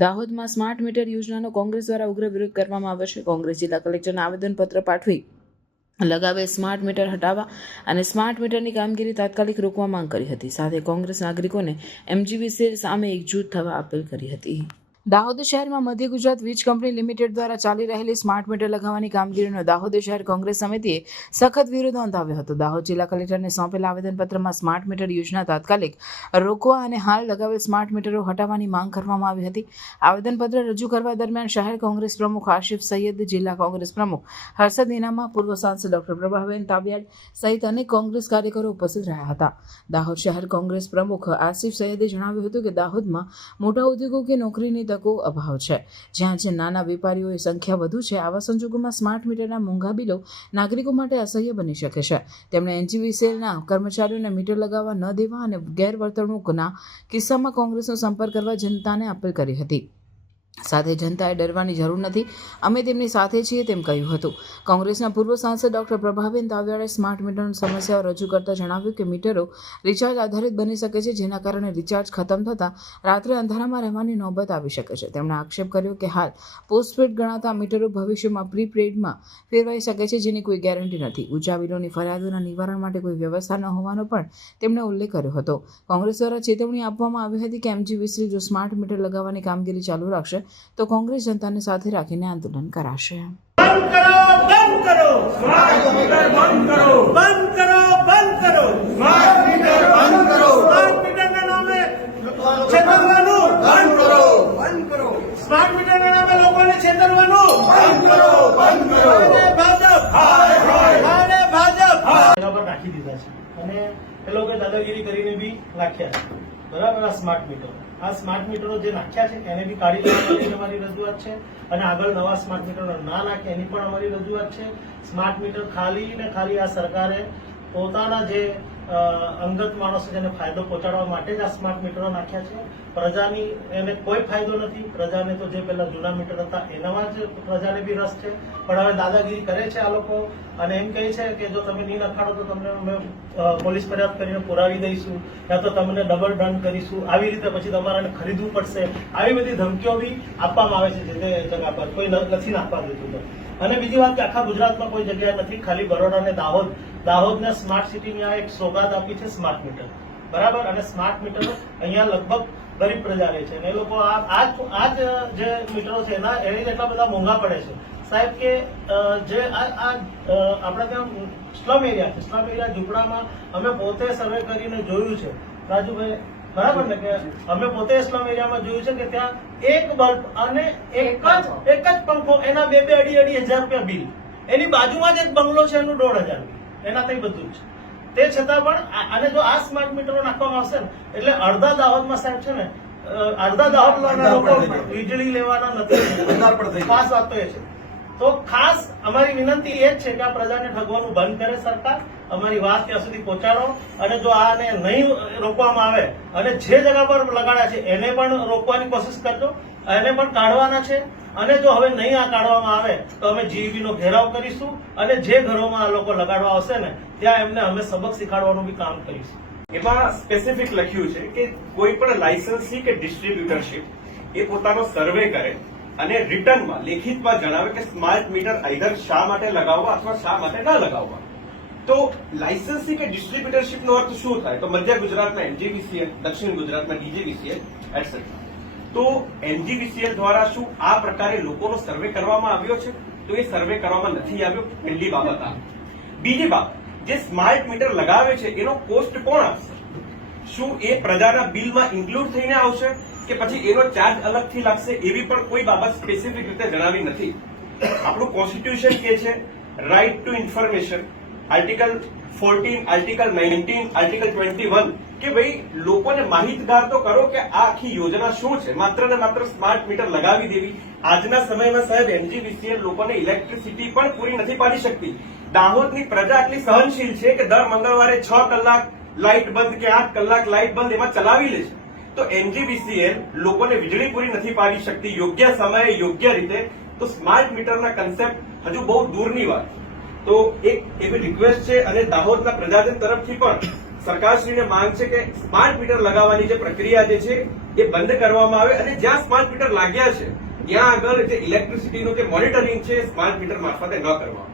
દાહોદમાં smart meter યોજનાનો કોંગ્રેસ દ્વારા ઉગ્ર વિરોધ કરવામાં આવ્યો છે. કોંગ્રેસ જિલ્લા કલેક્ટરને આવેદનપત્ર પાઠવી લગાવેલ સ્માર્ટ મીટર હટાવવા અને સ્માર્ટ મીટરની કામગીરી તાત્કાલિક રોકવા માંગ કરી હતી. સાથે કોંગ્રેસ નાગરિકોને MGVCL સામે એકજૂટ થવા અપીલ કરી હતી. દાહોદ શહેરમાં મધ્ય ગુજરાત વીજ કંપની લિમિટેડ દ્વારા ચાલી રહેલી સ્માર્ટ મીટર લગાવવાની કામગીરીનો દાહોદ શહેર કોંગ્રેસ સમિતિએ સખત વિરોધ નોંધાવ્યો હતો. દાહોદ જિલ્લા કલેક્ટરને સોંપેલ આવેદનપત્રમાં સ્માર્ટ મીટર યોજના તાત્કાલિક રોકવા અને હાલ લગાવેલ સ્માર્ટ મીટરો હટાવવાની માંગ કરવામાં આવી હતી. આવેદનપત્ર રજૂ કરવા દરમિયાન શહેર કોંગ્રેસ પ્રમુખ આશિફ સૈયદ, જિલ્લા કોંગ્રેસ પ્રમુખ હર્ષદ ઇનામા, પૂર્વ સાંસદ ડોક્ટર પ્રભાબેન તાવિયાડ સહિત અનેક કોંગ્રેસ કાર્યકરો ઉપસ્થિત રહ્યા હતા. દાહોદ શહેર કોંગ્રેસ પ્રમુખ આશિફ સૈયદે જણાવ્યું હતું કે દાહોદમાં મોટા ઉદ્યોગો કે નોકરીની તકો અભાવ છે, જ્યાં જે નાના વેપારીઓની સંખ્યા વધુ છે. આવા સંજોગોમાં સ્માર્ટ મીટરના મોંઘા બિલો નાગરિકો માટે અસહ્ય બની શકે છે. તેમણે NGVCLના કર્મચારીઓને મીટર લગાવવા ન દેવા અને ગેરવર્તણૂકના કિસ્સામાં કોંગ્રેસનો સંપર્ક કરવા જનતાને અપીલ કરી હતી. સાથે જનતાએ ડરવાની જરૂર નથી, અમે તેમની સાથે છીએ તેમ કહ્યું હતું. કોંગ્રેસના પૂર્વ સાંસદ ડોક્ટર પ્રભાબેન તાવિયાડે સ્માર્ટ મીટરની સમસ્યાઓ રજૂ કરતા જણાવ્યું કે મીટરો રિચાર્જ આધારિત બની શકે છે, જેના કારણે રિચાર્જ ખતમ થતાં રાત્રે અંધારામાં રહેવાની નોબત આવી શકે છે. તેમણે આક્ષેપ કર્યો કે હાલ પોસ્ટપેડ ગણાતા મીટરો ભવિષ્યમાં પ્રીપેડમાં ફેરવાઈ શકે છે, જેની કોઈ ગેરંટી નથી. ઊંચા બિલોની ફરિયાદોના નિવારણ માટે કોઈ વ્યવસ્થા ન હોવાનો પણ તેમણે ઉલ્લેખ કર્યો હતો. કોંગ્રેસ દ્વારા ચેતવણી આપવામાં આવી હતી કે MGVCL જો સ્માર્ટ મીટર લગાવવાની કામગીરી ચાલુ રાખશે તો કોંગ્રેસ જનતાને સાથે રાખીને આંદોલન કરાશે. બંધ કરો સ્માર્ટ મીટર બંધ કરો, બંધ કરો, બંધ કરો સ્માર્ટ મીટર બંધ કરો, સ્માર્ટ મીટરના નામે છેતરવાનું બંધ કરો, બંધ કરો સ્માર્ટ મીટરના નામે લોકોને છેતરવાનું બંધ કરો, બંધ કરો. અને ભાજપ હાય હાય, અને ભાજપ એના પર નાખી દીધા છે અને એ લોકો દાદાગીરી કરીને બી નાખ્યા છે. બરાબર. આ સ્માર્ટ મીટરો જે નાખ્યા છે એને બી કાઢી લેવા માટેની અમારી રજૂઆત છે અને આગળ નવા સ્માર્ટ મીટરો ના નાખે એની પણ અમારી રજૂઆત છે. સ્માર્ટ મીટર ખાલી ને ખાલી આ સરકારે પોતાના જે અંગત માણસો જેને ફાયદો પહોંચાડવા માટે જ આ સ્માર્ટ મીટરો નાખ્યા છે. પ્રજાની એને કોઈ ફાયદો નથી. પ્રજાને તો જે પેલા જૂના મીટર હતા એનામાં જ પ્રજાને બી રસ છે, પણ હવે દાદાગીરી કરે છે આ લોકો અને એમ કહે છે કે જો તમે નહીં નખાડો તો તમને અમે પોલીસ ફરિયાદ કરીને પુરાવી દઈશું, યા તો તમને ડબલ દંડ કરીશું, આવી રીતે પછી તમારે ખરીદવું પડશે. આવી બધી ધમકીઓ બી આપવામાં આવે છે જે તે જગ્યા પર. કોઈ નથી નાખવા દેતું. અને બીજી વાત કે આખા ગુજરાતમાં કોઈ જગ્યાએ નથી, ખાલી બરોડા અને દાહોદને સ્માર્ટ સિટીની આ એક સોગાદ આપી છે સ્માર્ટ મીટર. બરાબર. અને સ્માર્ટ મીટર અહીંયા લગભગ ગરીબ પ્રજા રહે છે અને એ લોકો આ જે મીટરો છે એના એટલા બધા મોંઘા પડે છે સાહેબ કે જે આપણા ત્યાં સ્લમ એરિયા છે, સ્લમ એરિયા ઝૂંપડામાં અમે પોતે સર્વે કરીને જોયું છે રાજુભાઈ, બરાબર ને, કે અમે પોતે સ્લમ એરિયામાં જોયું છે કે ત્યાં એક બલ્બ અને એક જ પંખો એના બે અઢી હજાર રૂપિયા બિલ. એની બાજુમાં જ એક બંગલો છે એનું 1500 એના કઈ બધું જ. તે છતાં પણ અને જો આ સ્માર્ટ મીટરો નાખવામાં આવશે ને એટલે અડધા દાહોદમાં સાહેબ છે ને, અડધા દાહોદના લોકો વીજળી લેવાના નથી. ખાસ વાત તો એ છે. તો ખાસ અમારી વિનંતી એ જ છે કે આ પ્રજાને ઠગવાનું બંધ કરે સરકાર. અમારી વાત ત્યાં સુધી પહોંચાડો અને જો આને નહીં રોકવામાં આવે અને જે જગ્યા પર લગાડ્યા છે એને પણ રોકવાની કોશિશ કરજો, એને પણ કાઢવાના છે. અને જો હવે નહીં આ કાઢવામાં આવે તો અમે GEB નો ઘેરાવ કરીશું અને જે ઘરોમાં આ લોકો લગાડવા આવશે ને ત્યાં એમને અમે સબક શીખવાડવાનું બી કામ કરીશું. એમાં સ્પેસિફિક લખ્યું છે કે કોઈ પણ લાયસન્સી કે ડિસ્ટ્રીબ્યુટરશીપ એ પોતાનો સર્વે કરે અને રિટર્નમાં લેખિતમાં જણાવે કે સ્માર્ટ મીટર આઈધર શા માટે લગાવવા અથવા શા માટે ન લગાવવા. તો લાયસન્સી કે ડિસ્ટ્રીબ્યુટરશીપનો અર્થ શું થાય? તો મધ્ય ગુજરાતમાં MGVCL, દક્ષિણ ગુજરાતમાં DJVCL એટસેટ્રા. તો MGVCL દ્વારા શું આ પ્રકારે લોકોનો સર્વે કરવામાં આવ્યો છે? તો એ સર્વે કરવામાં નથી આવ્યો. પહેલી બાબત આ. બીજી બાબત, જે સ્માર્ટ મીટર લગાવે છે એનો કોસ્ટ કોણ આપશે? શું એ પ્રજાના બિલમાં ઇન્ક્લુડ થઈને આવશે કે પછી એનો ચાર્જ અલગથી લાગશે? એવી પણ કોઈ બાબત સ્પેસિફિક રીતે જણાવી નથી. આપણું કોન્સ્ટિટ્યુશન કે છે right to information, article 14, article 19, article 21 કે ભાઈ લોકોને માહિતગાર તો કરો કે આ આખી યોજના શું છે. માત્ર ને માત્ર સ્માર્ટ મીટર લગાવી દેવી. આજના સમયમાં સાહેબ MGVCL લોકોને ઇલેક્ટ્રિસિટી પણ પૂરી નથી પાડી શકતી. દાહોદની પ્રજા આટલી સહનશીલ છે કે દર મંગળવારે 6 કલાક લાઇટ બંધ કે 8 કલાક લાઇટ બંધ એમાં ચલાવી લે છે. તો MGVCL લોકોને વીજળી પૂરી નથી પાડી શકતી યોગ્ય સમયે યોગ્ય રીતે. તો સ્માર્ટ મીટરના કન્સેપ્ટ હજુ બહુ દૂરની વાત. તો એક એવી રિક્વેસ્ટ છે અને દાહોદના પ્રજાજન તરફથી પણ સરકારશ્રીને માંગ છે કે સ્માર્ટ મીટર લગાવવાની જે પ્રક્રિયા જે છે એ બંધ કરવામાં આવે અને જ્યાં સ્માર્ટ મીટર લાગ્યા છે ત્યાં આગળ જે ઇલેક્ટ્રિસિટીનું જે મોનિટરિંગ છે સ્માર્ટ મીટર મારફતે ન કરવામાં આવે.